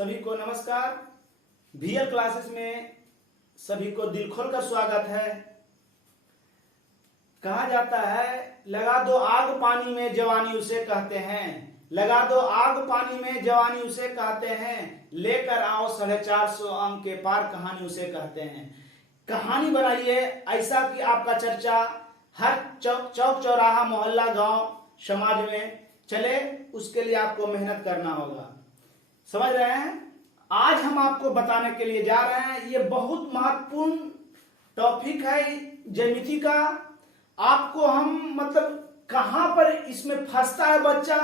सभी को नमस्कार। VL क्लासेस में सभी को दिल खोलकर स्वागत है। कहा जाता है लगा दो आग पानी में जवानी उसे कहते हैं, लगा दो आग पानी में जवानी उसे कहते हैं, लेकर आओ 450 अंक के पार कहानी उसे कहते हैं। कहानी बनाइए ऐसा कि आपका चर्चा हर चौक चौराहा मोहल्ला गांव समाज में चले, उसके लिए आपको मेहनत करना होगा। समझ रहे हैं? आज हम आपको बताने के लिए जा रहे हैं, ये बहुत महत्वपूर्ण टॉपिक है ज्यामिति का। आपको हम कहां पर इसमें फंसता है बच्चा,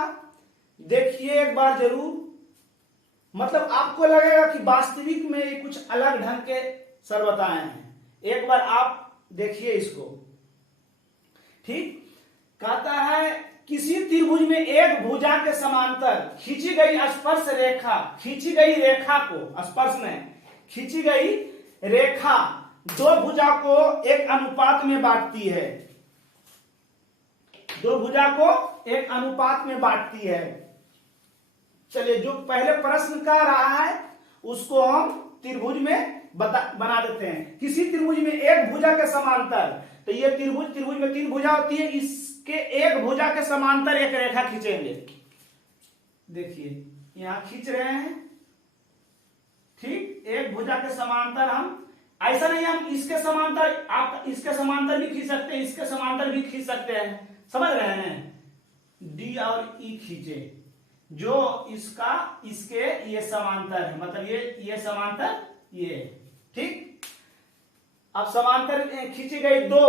देखिए एक बार जरूर। आपको लगेगा कि वास्तविक में ये कुछ अलग ढंग के सर बताए हैं। एक बार आप देखिए इसको। ठीक, कहता है किसी त्रिभुज में एक भुजा के समांतर खींची गई स्पर्श रेखा, खींची गई रेखा को, स्पर्श ने खींची गई रेखा दो भुजा को एक अनुपात में बांटती है, दो भुजा को एक अनुपात में बांटती है। चलिए, जो पहले प्रश्न कह रहा है उसको हम त्रिभुज में बना देते हैं। किसी त्रिभुज में एक भुजा के समांतर, तो ये त्रिभुज में तीन भुजा होती है, इसके एक भुजा के समांतर एक रेखा खींचेंगे। देखिए यहां खींच रहे हैं। ठीक, एक भुजा के समांतर हम ऐसा नहीं, हम इसके समांतर, आप इसके समांतर भी खींच सकते हैं, इसके समांतर भी खींच सकते हैं। समझ रहे हैं? डी और ई खींचे, जो इसका इसके ये समांतर है, मतलब ये समांतर ये। ठीक, अब समांतर खींची गई दो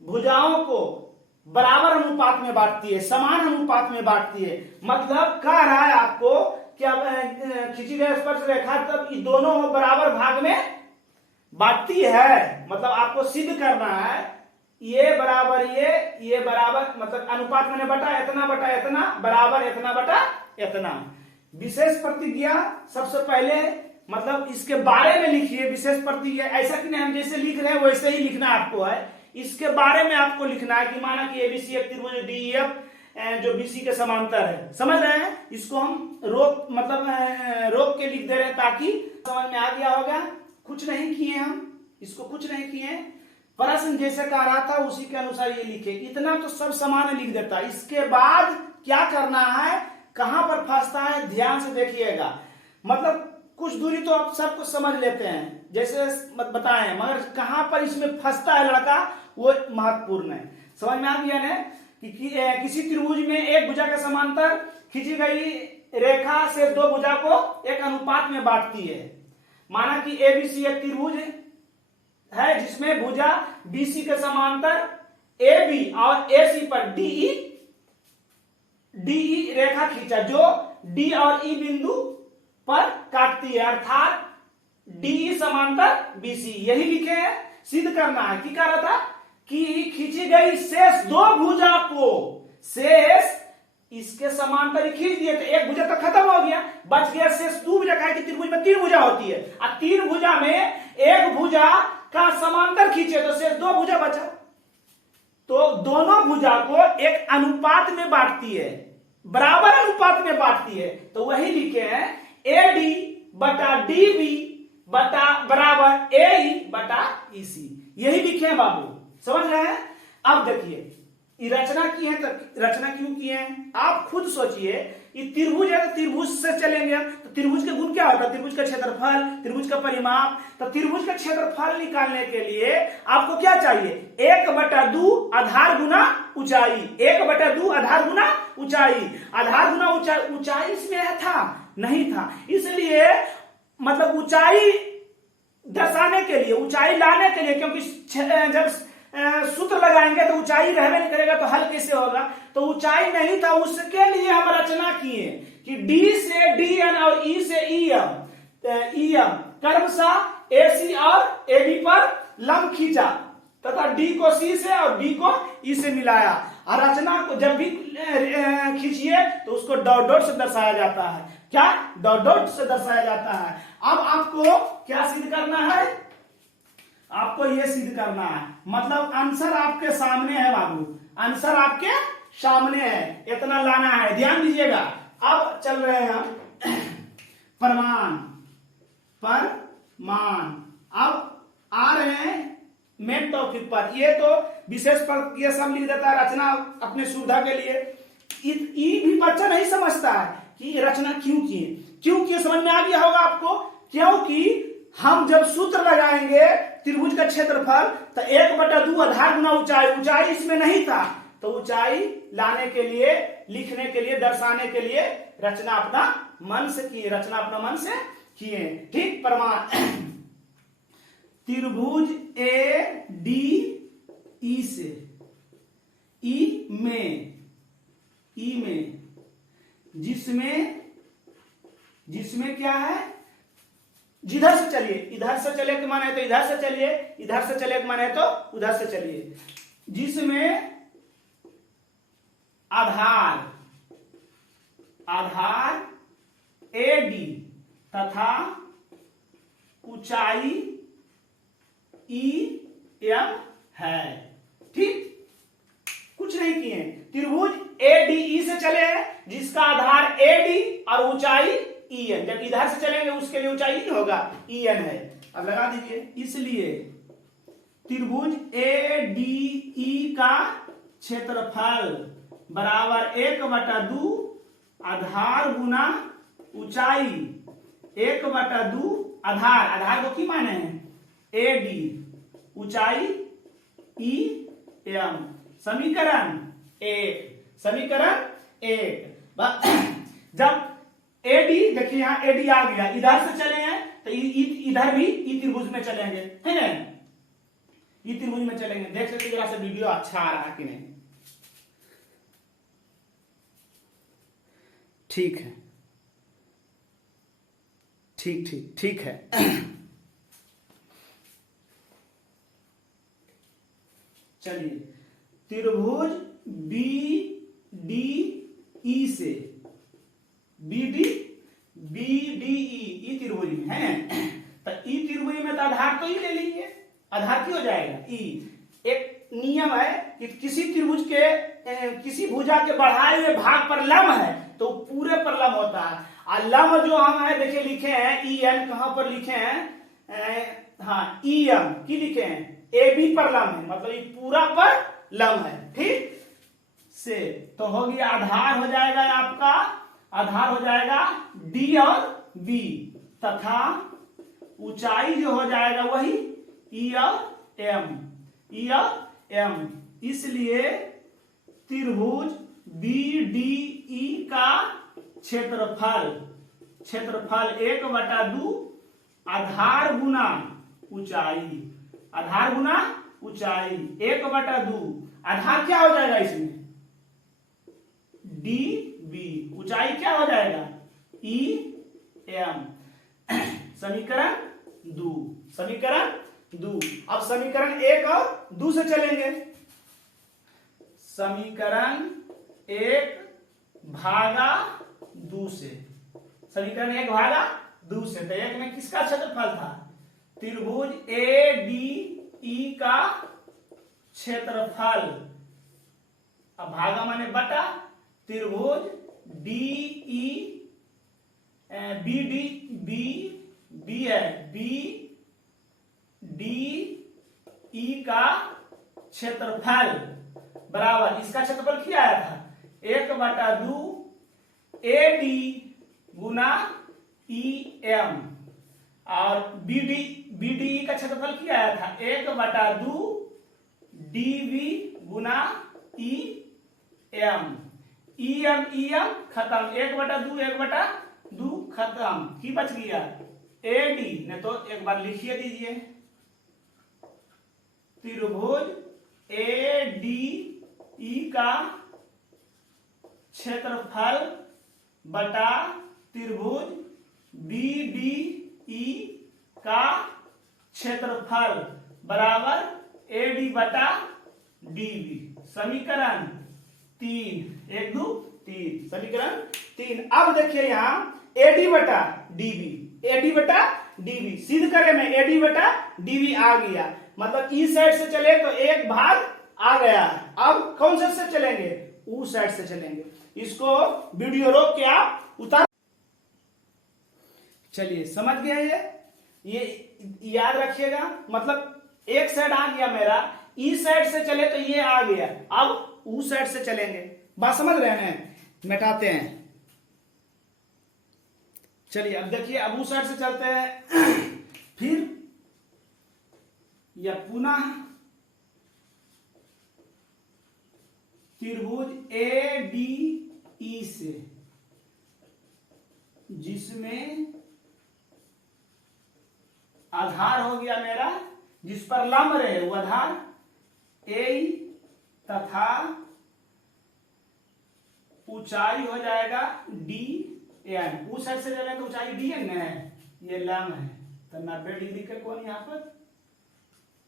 भुजाओं को बराबर अनुपात में बांटती है, समान अनुपात में बांटती है। मतलब कह रहा है आपको कि अब खींची गई स्पर्श रेखा तब ये दोनों बराबर भाग में बांटती है। मतलब आपको सिद्ध करना है ये बराबर ये बराबर, मतलब अनुपात मैंने बटा इतना बराबर इतना बटा इतना। विशेष प्रतिज्ञा सबसे पहले मतलब इसके बारे में लिखिए। विशेष प्रतिज्ञा ऐसा कि नहीं हम जैसे लिख रहे हैं वैसे ही लिखना आपको है, इसके बारे में आपको लिखना है कि माना कि एबीसी एक त्रिभुज डीईएफ जो बीसी के समांतर है। समझ रहे हैं? इसको हम रोक के लिख दे रहे हैं ताकि समझ में आ गया होगा। कुछ नहीं किए हम, इसको कुछ नहीं किए, प्रश्न जैसे कह रहा था उसी के अनुसार ये लिखे। इतना तो सब समान लिख देता है। इसके बाद क्या करना है, कहां पर फंसता है, ध्यान से देखिएगा। मतलब कुछ दूरी तो आप सबको समझ लेते हैं जैसे बताएं, मगर कहां पर इसमें फंसता है लड़का वो महत्वपूर्ण है। समझ में आ गया ना कि किसी त्रिभुज में एक भुजा के समांतर खींची गई रेखा से दो भुजा को एक अनुपात में बांटती है। माना कि एबीसी एक त्रिभुज है जिसमें भुजा बीसी के समांतर एबी और एसी पर डीई रेखा खींचा जो डी और ई बिंदु पर काटती है, अर्थात डीई समांतर बीसी। यही लिखे हैं, सिद्ध करना है। क्या कह रहा था कि खींची गई शेष दो भुजा को, शेष इसके समांतर खींच दिए तो एक भुजा तो खत्म हो गया, बच गया शेष दो भुजा। का कि त्रिभुज में तीन भुजा होती है और तीन भुजा में एक भुजा का समांतर खींचे तो शेष दो भुजा बचा। तो दोनों भुजा को एक अनुपात में बांटती है, बराबर अनुपात में बांटती है। तो वही लिखे हैं एडी बटा डीबी बटा बराबर एई बटा ईसी। यही लिखे हैं बाबू। समझ रहे हैं? अब देखिए रचना की है, तो रचना क्यों की है आप खुद सोचिए। ये त्रिभुज है तो त्रिभुज से चलेंगे, तो त्रिभुज के गुण क्या होता है, त्रिभुज का क्षेत्रफल, त्रिभुज का परिमाप। तो त्रिभुज का क्षेत्रफल निकालने के लिए आपको क्या चाहिए, 1/2 आधार गुना ऊंचाई, 1/2 आधार गुना ऊंचाई। आधार गुना ऊंचाई इसमें है था नहीं था, इसलिए मतलब ऊंचाई दर्शाने के लिए, ऊंचाई लाने के लिए, क्योंकि जब सूत्र लगाएंगे तो ऊंचाई रहने नहीं करेगा तो हल कैसे होगा। तो ऊंचाई नहीं था, उसके लिए हम रचना किए कि डी से डीएन और ई से ईएम क्रमशः एसी और एबी पर लंब खींचा तथा डी को सी से और डी को ई से मिलाया। और रचना को जब भी खींचिए तो उसको डॉट डॉट से दर्शाया जाता है। क्या डॉट डॉट से दर्शाया जाता है। अब आपको क्या सिद्ध करना है, आपको यह सिद्ध करना है, मतलब आंसर आपके सामने है बाबू, आंसर आपके सामने है, इतना लाना है, ध्यान दीजिएगा। अब चल रहे हैं हम परमाण, परमाण। अब आ रहे हैं मेन टॉपिक पर। ये तो विशेष पर ये सब लिख देता है रचना अपने सुविधा के लिए। ई भी बच्चा नहीं समझता है कि रचना क्यों किए, क्यों किए समझ में आ गया होगा आपको। क्योंकि हम जब सूत्र लगाएंगे त्रिभुज का क्षेत्रफल तो 1/2 आधार गुना ऊंचाई, ऊंचाई इसमें नहीं था तो ऊंचाई लाने के लिए, लिखने के लिए, दर्शाने के लिए रचना अपना मन से किए, रचना अपना मन से किए। ठीक, प्रमाण त्रिभुज ए डी ई से, ई में जिसमें क्या है, जिधर से चलिए, इधर से चले के माने तो इधर से चलिए, इधर से चले के माने तो उधर से चलिए, जिसमें आधार एडी तथा ऊंचाई ई एम है। ठीक, कुछ नहीं किए। त्रिभुज एडीई से चले हैं जिसका आधार एडी और ऊंचाई ई एन। जब इधर से चलेंगे उसके लिए ऊंचाई नहीं होगा, ई एन है। अब लगा दीजिए, इसलिए त्रिभुज एडीई का क्षेत्रफल बराबर 1/2 आधार गुना ऊंचाई, 1/2 आधार, आधार को की माने हैं एडी, ऊंचाई ई एम। समीकरण 1, समीकरण 1। जब एडी, देखिए यहां एडी आ गया, इधर से चले हैं तो इधर भी ई त्रिभुज में चलेंगे, है ना, ई त्रिभुज में चलेंगे। देख सकते जरा से वीडियो अच्छा आ रहा है कि नहीं। ठीक है, ठीक है। चलिए, त्रिभुज बी डी ई से, बी डी ई त्रिभुज में है ना, तो ई त्रिभुज में तो आधार तो ही ले लीजिए, आधार क्यों हो जाएगा ई। एक नियम है कि किसी त्रिभुज के किसी भुजा के बढ़ाए हुए भाग पर लंब है तो पूरे पर लंब होता है। और लंब जो हम है देखिए लिखे हैं ई एन, कहां पर लिखे हैं, हाँ ई एम की लिखे हैं, ए बी पर लंब है, मतलब ये पूरा पर लंब है। ठीक से तो हो गया, आधार हो जाएगा आपका, आधार हो जाएगा डी और बी तथा ऊंचाई जो हो जाएगा वही ई और एम, ई और एम। इसलिए त्रिभुज बी डी ई का क्षेत्रफल 1/2 आधार गुना ऊंचाई, आधार गुना ऊंचाई 1/2, आधार क्या हो जाएगा इसमें डी बी, ऊंचाई क्या हो जाएगा ई एम। समीकरण 2, समीकरण 2। अब समीकरण 1 और 2 से चलेंगे। समीकरण 1/2 से, समीकरण 1/2 से, तो 1 में किसका क्षेत्रफल था, त्रिभुज ए डी ई का क्षेत्रफल। अब भागा माने बटा, त्रिभुज D E B D B है, बी डी ई का क्षेत्रफल बराबर, इसका क्षेत्रफल क्या आया था 1/2 ए डी गुना ई एम, और बी डी का क्षेत्रफल क्या आया था 1/2 डी वी गुना ई एम। ई एम खत्म, 1/2 खत्म, की बच गया ए डी, ने तो एक बार लिखिए दीजिए, त्रिभुज ए डी ई का क्षेत्रफल बटा त्रिभुज बी डी ई का क्षेत्रफल बराबर ए डी बटा डी बी। समीकरण 3, 1 2 3, समीकरण 3। अब देखिए यहाँ एडी बटा डीबी, एडी बटा डीबी सिद्ध करे में एडी बटा डीबी आ गया, मतलब ई साइड से चले तो एक भाग आ गया। अब कौन से चलेंगे, ऊ साइड से चलेंगे। इसको वीडियो रोक के आप उतार। चलिए समझ गया ये याद रखिएगा। मतलब एक साइड आ गया मेरा, इस साइड से चले तो ये आ गया, अब उस साइड से चलेंगे। बात समझ रहे हैं? मिटाते हैं। चलिए अब देखिए, अब उस साइड से चलते हैं। फिर यह पुनः त्रिभुज ए डी ई से, जिसमें आधार हो गया मेरा, जिस पर लंब रहे वो आधार ए तथा ऊंचाई हो जाएगा डी एन। उस साइड से चले तो ऊंचाई डी एन है, ये लंब है तो 90 डिग्री का कोण यहां पर,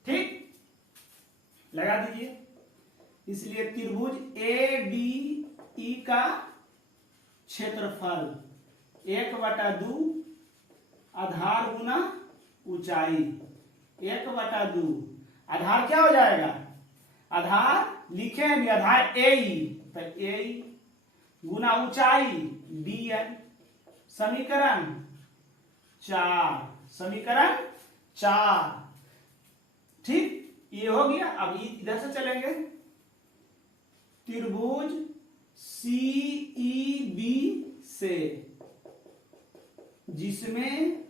ठीक लगा दीजिए। इसलिए त्रिभुज ए डी ई का क्षेत्रफल 1/2 आधार गुना ऊंचाई, 1/2 आधार क्या हो जाएगा, आधार लिखे हैं भी, आधार ए तो ए गुना ऊंचाई डी एन। समीकरण 4, समीकरण 4, ठीक ये हो गया। अब इधर से चलेंगे, त्रिभुज सी ई बी से, जिसमें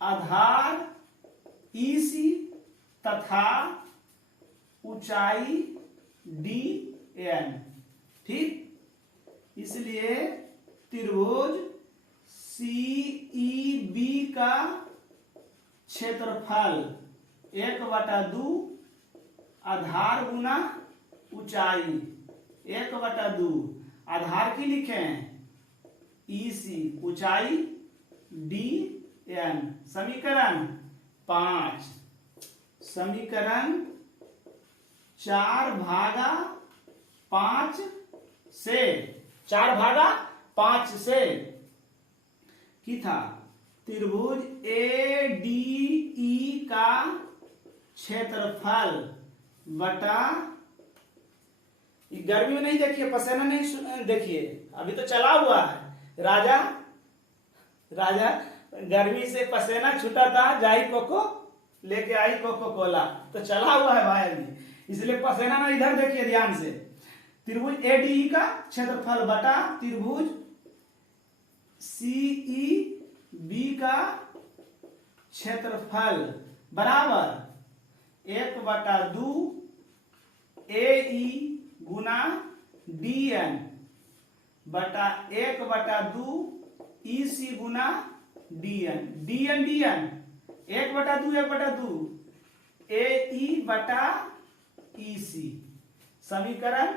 आधार ईसी तथा ऊंचाई डी एन, ठीक। इसलिए त्रिभुज सीई बी का क्षेत्रफल 1/2 आधार गुना ऊंचाई, 1/2 आधार की लिखे हैं ईसी, ऊंचाई डी एन। समीकरण 5, समीकरण 4/5 से, 4/5 से की था त्रिभुज ए डी ई का क्षेत्रफल बटा, गर्मी में नहीं देखिए, पसीना नहीं देखिए, अभी तो चला हुआ है। राजा गर्मी से पसीना छूटा था, जाई कोको लेके आई कोको कोला, तो चला हुआ है भाई अभी, इसलिए पसीना ना इधर देखिए ध्यान से। त्रिभुज ए डी ई का क्षेत्रफल बटा त्रिभुज सीई बी का क्षेत्रफल बराबर 1/2 ए ई गुना डी एन बटा 1/2 ई सी गुना डी एन। डी एन 1/2 ए ई बटा ई सी। समीकरण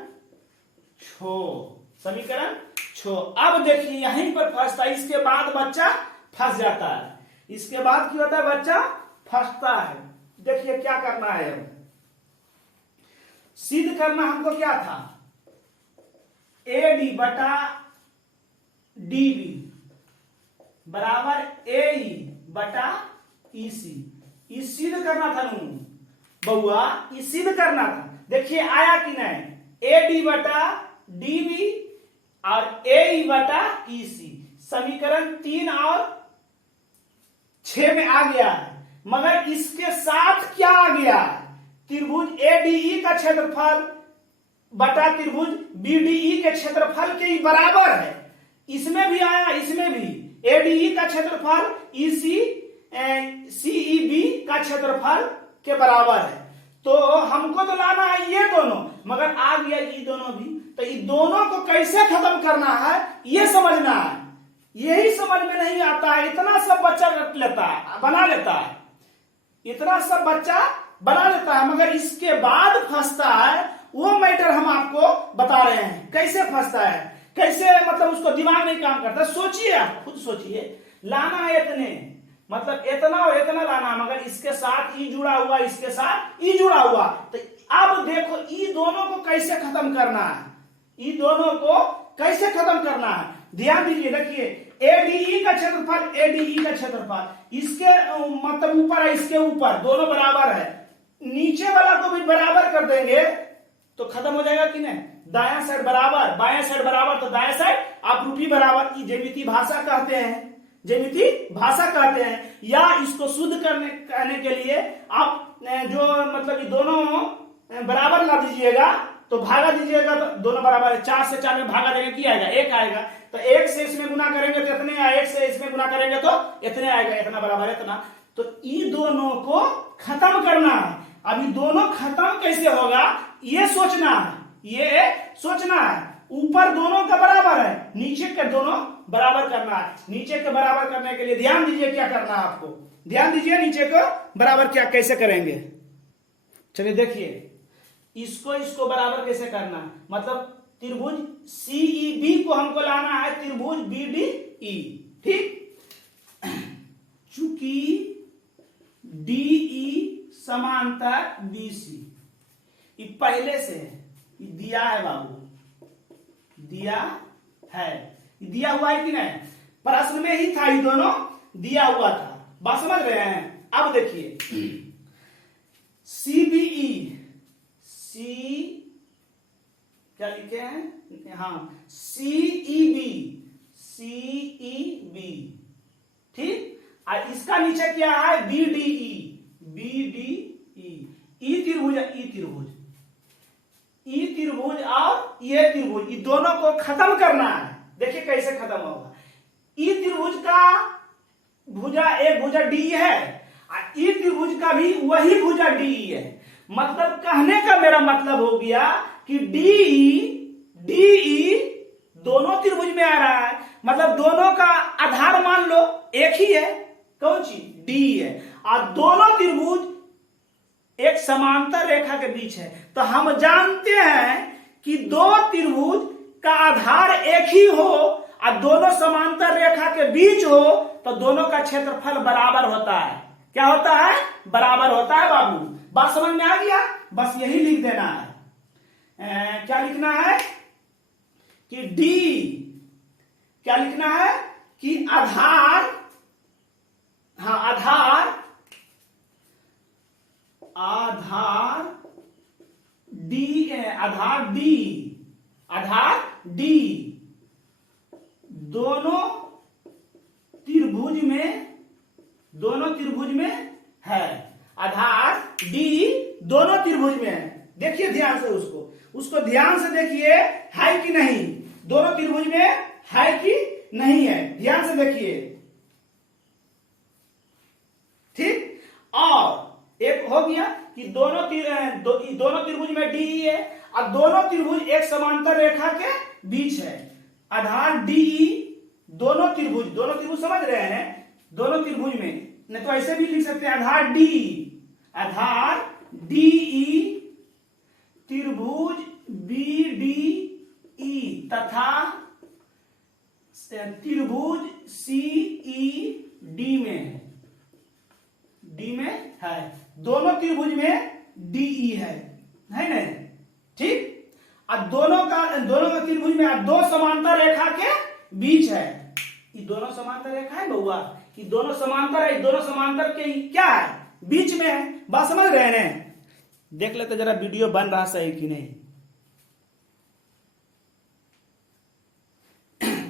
6। अब देखिए यहीं पर फंसता है, इसके बाद बच्चा फंस जाता है, इसके बाद क्या होता है, बच्चा फंसता है। देखिए क्या करना है, सिद्ध करना हमको क्या था, ए डी बटा डी बी बराबर ए ई बटा ई सी। इस सिद्ध करना था बउआ, इस सिद्ध करना था। देखिए आया कि नहीं, ए डी बटा डी बी और ए ई बटा ई सी। समीकरण 3 और 6 में आ गया है, मगर इसके साथ क्या आ गया, त्रिभुज ए डी ई का क्षेत्रफल बटा त्रिभुज बी डी ई के क्षेत्रफल के ही बराबर है। इसमें भी आया, इसमें भी ए डी ई का क्षेत्रफल ई सी सीई बी का क्षेत्रफल के बराबर है। तो हमको तो लाना है ये दोनों, मगर आ गया ये दोनों भी, तो ये दोनों को कैसे खत्म करना है ये समझना है। यही समझ में नहीं आता है, इतना सब बच्चा रट लेता है, बना लेता है, इतना सब बच्चा बना लेता है, मगर इसके बाद फंसता है। वो मैटर हम आपको बता रहे हैं, कैसे फंसता है, कैसे मतलब उसको दिमाग नहीं काम करता। सोचिए, आप खुद सोचिए, लाना है इतने, मतलब इतना और इतना लाना, मगर इसके साथ ई जुड़ा हुआ, इसके साथ ई जुड़ा हुआ, तो अब देखो ई दोनों को कैसे खत्म करना है, ई दोनों को कैसे खत्म करना है। ध्यान दीजिए, देखिए एडीई का क्षेत्रफल, एडीई का क्षेत्रफल इसके मतलब ऊपर है, इसके ऊपर, दोनों बराबर है, नीचे वाला को भी बराबर कर देंगे तो खत्म हो जाएगा कि नहीं। दायां साइड बराबर, बायां साइड बराबर, तो दायां साइड अपरूपी बराबर की ज्यामितीय भाषा कहते हैं, ज्यामितीय भाषा कहते हैं। या इसको शुद्ध करने के लिए आप जो मतलब ये दोनों बराबर ला दीजिएगा, तो भागा दीजिएगा, तो दोनों बराबर है, 4 से 4 में भागा देंगे क्या आएगा, 1 आएगा। तो 1 से इसमें गुना करेंगे तो इतने आएगा, 1 से इसमें गुना करेंगे तो इतने आएगा, इतना बराबर है इतना। तो ये दोनों को खत्म करना है। अब ये दोनों खत्म कैसे होगा ये सोचना है, ये सोचना है। ऊपर दोनों का बराबर है, नीचे के दोनों बराबर करना है। नीचे के बराबर करने के लिए ध्यान दीजिए क्या करना है आपको, ध्यान दीजिए नीचे को बराबर क्या कैसे करेंगे। चलिए देखिए, इसको बराबर कैसे करना है, मतलब त्रिभुज CEB को हमको लाना है त्रिभुज BDE, ठीक। चूंकि DE समांतर BC ये पहले से है, ये दिया है बाबू, दिया है, ये दिया हुआ है कि नहीं, प्रश्न में ही था, ये दोनों दिया हुआ था, बात समझ रहे हैं। अब देखिए CBE, C क्या लिखे हैं, हाँ CEB, CEB, ठीक। और इसका नीचे क्या है BDE, BDE, ई त्रिभुज, ई त्रिभुज, ई त्रिभुज और ये त्रिभुज, ये दोनों को खत्म करना है। देखिए कैसे खत्म होगा। ई त्रिभुज का भुजा एक भुजा डी है, और ई त्रिभुज का भी वही भुजा डी है। मतलब कहने का मेरा मतलब हो गया कि DE दोनों त्रिभुज में आ रहा है, मतलब दोनों का आधार मान लो एक ही है, कौन चीज D है, और दोनों त्रिभुज एक समांतर रेखा के बीच है। तो हम जानते हैं कि दो त्रिभुज का आधार एक ही हो और दोनों समांतर रेखा के बीच हो, तो दोनों का क्षेत्रफल बराबर होता है। क्या होता है, बराबर होता है बाबू। बात समझ में आ गया, बस यही लिख देना है। क्या लिखना है कि D, क्या लिखना है कि आधार, हाँ आधार, आधार D, आधार D, आधार D दोनों त्रिभुज में है। आधार D दोनों त्रिभुज में है। देखिए ध्यान से, उसको ध्यान से देखिए, है कि नहीं, दोनों त्रिभुज में है कि नहीं है, ध्यान से देखिए, ठीक। और एक हो गया कि दोनों त्रिभुज में DE है और दोनों त्रिभुज एक समांतर रेखा के बीच है। आधार DE दोनों त्रिभुज समझ रहे हैं, दोनों त्रिभुज में, नहीं तो ऐसे भी लिख सकते हैं आधार DE, आधार DE त्रिभुज BDE तथा त्रिभुज CED में है, D में है, दोनों त्रिभुज में DE है नहीं, ठीक। और दोनों का त्रिभुज में दो समांतर रेखा के बीच है। ये दोनों समांतर रेखा है बउआ, ये दोनों समांतर है, दोनों समांतर के क्या है, बीच में है। बात समझ रहे हैं, देख लेते जरा वीडियो बन रहा सही कि नहीं।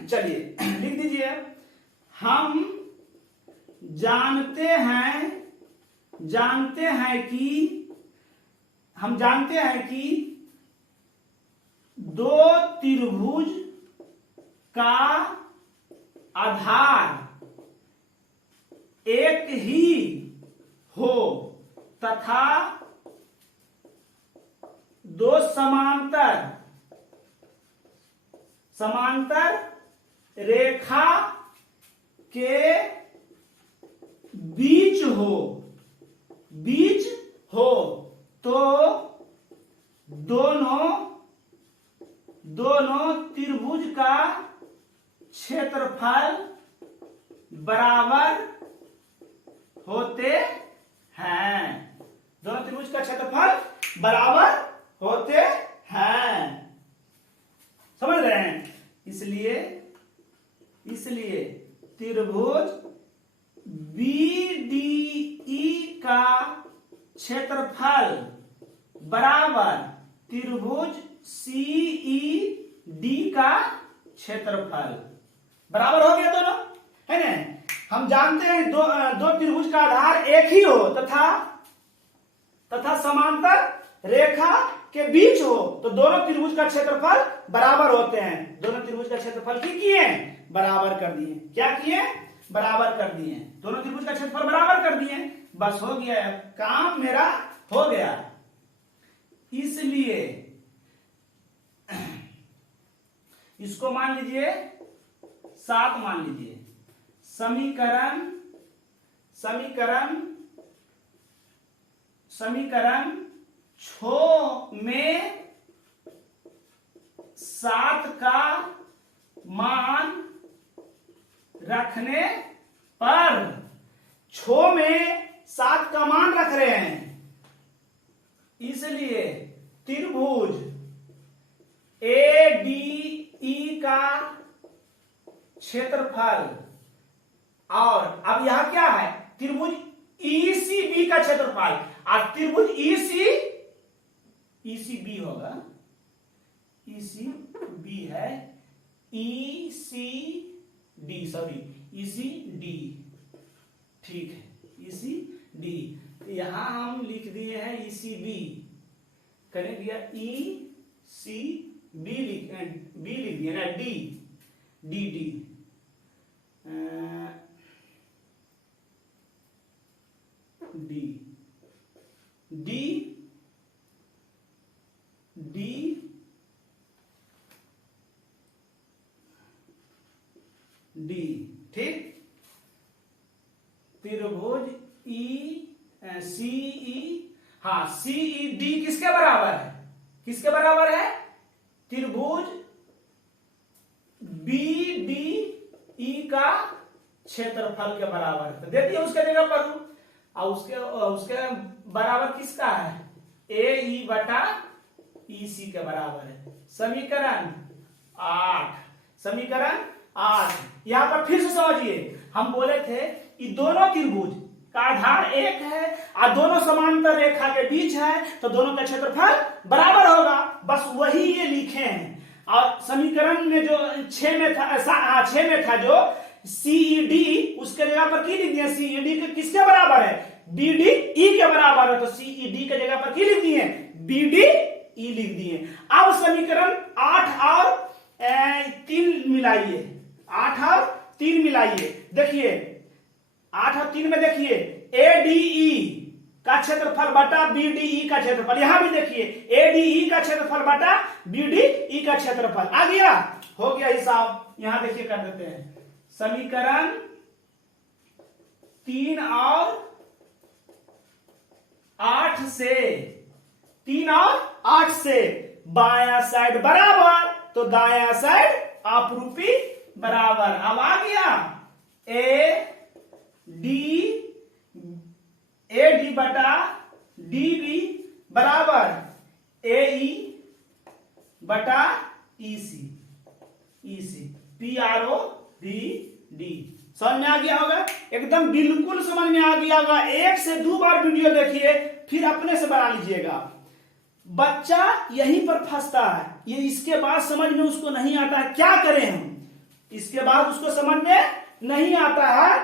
चलिए लिख दीजिए, हम जानते हैं कि दो त्रिभुज का आधार एक ही हो तथा दो समांतर रेखा के बीच हो तो दोनों त्रिभुज का क्षेत्रफल बराबर होते हैं। दोनों त्रिभुज का क्षेत्रफल बराबर होते हैं, समझ रहे हैं। इसलिए त्रिभुज BDE का क्षेत्रफल बराबर त्रिभुज CED का क्षेत्रफल बराबर हो गया दोनों, है ना। हम जानते हैं दो त्रिभुज का आधार एक ही हो तथा समांतर रेखा के बीच हो तो दोनों त्रिभुज का क्षेत्रफल बराबर होते हैं। दोनों त्रिभुज का क्षेत्रफल की किए बराबर कर दिए। क्या किए? बराबर कर दिए। दोनों त्रिभुज का क्षेत्रफल बराबर कर दिए। बस हो गया, काम मेरा हो गया। इसलिए इसको मान लीजिए 7 मान लीजिए। समीकरण 6 में 7 का मान रखने पर 6 में 7 का मान रख रहे हैं, इसलिए त्रिभुज ADE का क्षेत्रफल, और अब यहां क्या है, त्रिभुज ECB का क्षेत्रफल, और त्रिभुज ECB होगा, ECB है, ECD, सॉरी ECD, ठीक है, ECD। यहां हम लिख दिए हैं ECB, करें दिया ECB लिख दिया ना, D ठीक। त्रिभुज CED किसके बराबर है? किसके बराबर है? त्रिभुज BDE का क्षेत्रफल के बराबर है। तो दे दिए उसके जगह पर, और उसके बराबर किसका है? AE बटा EC के बराबर है। समीकरण 8। यहां पर फिर से समझिए, हम बोले थे कि दोनों त्रिभुज का आधार एक है और दोनों समांतर रेखा के बीच है तो दोनों का क्षेत्रफल बराबर होगा। बस वही ये लिखे हैं। और समीकरण में जो 6 में था जो CED, उसके जगह पर की लिख दिया, CED के किसके बराबर है? BDE के बराबर है, तो CED के जगह पर की लिख दिए? BDE लिख दिए। अब समीकरण 8 और 3 मिलाइए। 8 और 3 मिलाइए, देखिए 8 और 3 में देखिए ADE का क्षेत्रफल बटा BDE का क्षेत्रफल, यहां भी देखिए ADE का क्षेत्रफल बटा BDE का क्षेत्रफल आ गया, हो गया हिसाब। यहां देखिए कर देते हैं, समीकरण 3 और 8 से बायां साइड बराबर तो दायां साइड अपरूपी बराबर। अब आ गया AD बटा DB बराबर AE बटा EC PROVD। समझ में आ गया होगा? एकदम बिल्कुल समझ में आ गया होगा। 1 से 2 बार वीडियो देखिए, फिर अपने से बना लीजिएगा। बच्चा यहीं पर फंसता है, ये इसके बाद समझ में उसको नहीं आता है, क्या करें हम? इसके बाद उसको समझ में नहीं आता है,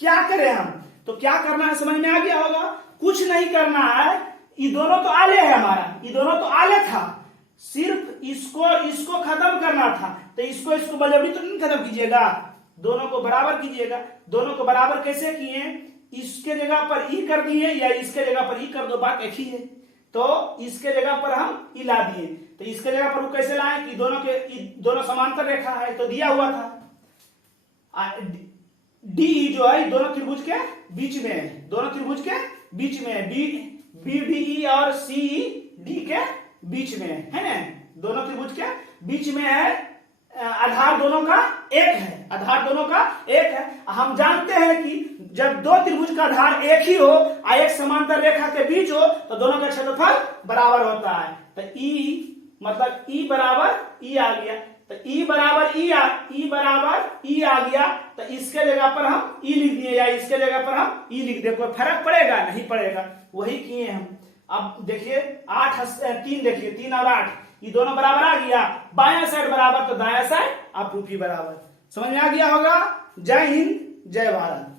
क्या करें हम? तो क्या करना है समझ में आ गया होगा। कुछ नहीं करना है, ये दोनों तो आले है हमारा, ये दोनों तो आले था, सिर्फ इसको खत्म करना था। तो इसको बराबरी तो नहीं खत्म कीजिएगा, दोनों को बराबर कीजिएगा। दोनों को बराबर कैसे किए? इसके जगह पर ई कर दिए या इसके जगह पर ई कर दो, बात एक ही है। तो इसके जगह पर हम ई ला दिए, तो इसके जगह पर वो कैसे लाए कि दोनों समांतर रेखा है तो दिया हुआ था। डी जो है दोनों त्रिभुज के बीच में है, दोनों त्रिभुज के बीच में है, BDE और CED के बीच में है ना, दोनों त्रिभुज के बीच में है। आधार दोनों का एक है, आधार दोनों का एक है। हम जानते हैं कि जब दो त्रिभुज का आधार एक ही हो और एक समांतर रेखा के बीच हो तो दोनों का क्षेत्रफल बराबर होता है। तो ई मतलब ई बराबर ई आ गया, तो ई बराबर ई आ गया, तो इसके जगह पर हम ई लिख दिए या इसके जगह पर हम ई लिख दिए, कोई फर्क पड़ेगा? नहीं पड़ेगा, वही किए हम। अब देखिए 3 देखिए 3 और 8, ये दोनों बराबर आ गया, बायां साइड बराबर तो दायां साइड अपरूपी बराबर। समझ में आ गया होगा। जय हिंद, जय भारत।